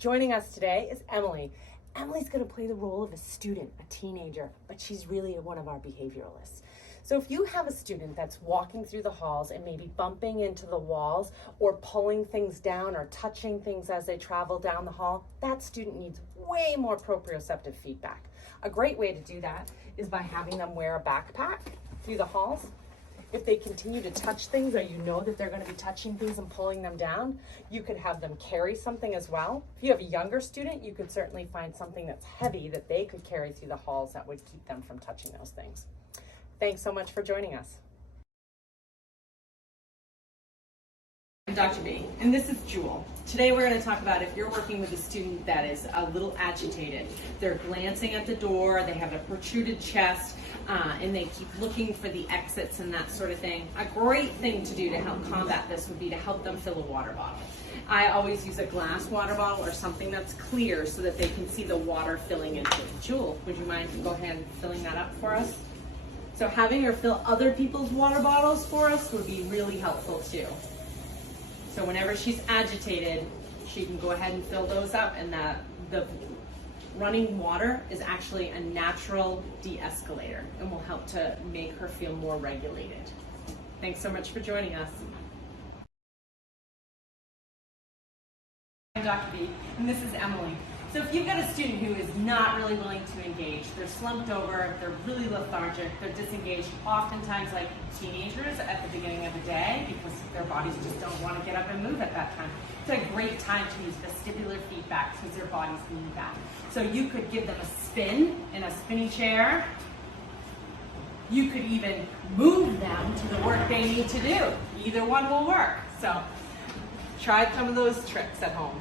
Joining us today is Emily. Emily's going to play the role of a student, a teenager, but she's really one of our behavioralists. So if you have a student that's walking through the halls and maybe bumping into the walls or pulling things down or touching things as they travel down the hall, that student needs way more proprioceptive feedback. A great way to do that is by having them wear a backpack through the halls. If they continue to touch things or you know that they're going to be touching things and pulling them down, you could have them carry something as well. If you have a younger student, you could certainly find something that's heavy that they could carry through the halls that would keep them from touching those things. Thanks so much for joining us. I'm Dr. B, and this is Jewel. Today we're going to talk about if you're working with a student that is a little agitated. They're glancing at the door, they have a protruded chest, and they keep looking for the exits and that sort of thing. A great thing to do to help combat this would be to help them fill a water bottle. I always use a glass water bottle or something that's clear so that they can see the water filling into it. Jewel, would you mind go ahead and filling that up for us? So having her fill other people's water bottles for us would be really helpful too. So whenever she's agitated, she can go ahead and fill those up, and the running water is actually a natural de-escalator and will help to make her feel more regulated. Thanks so much for joining us. I'm Dr. B, and this is Emily. So if you've got a student who is not really willing to engage, they're slumped over, they're really lethargic, they're disengaged, oftentimes like teenagers at the beginning of the day because their bodies just don't want to get up and move at that time. It's a great time to use vestibular feedback because their bodies need that. So you could give them a spin in a spinny chair. You could even move them to the work they need to do. Either one will work. So try some of those tricks at home.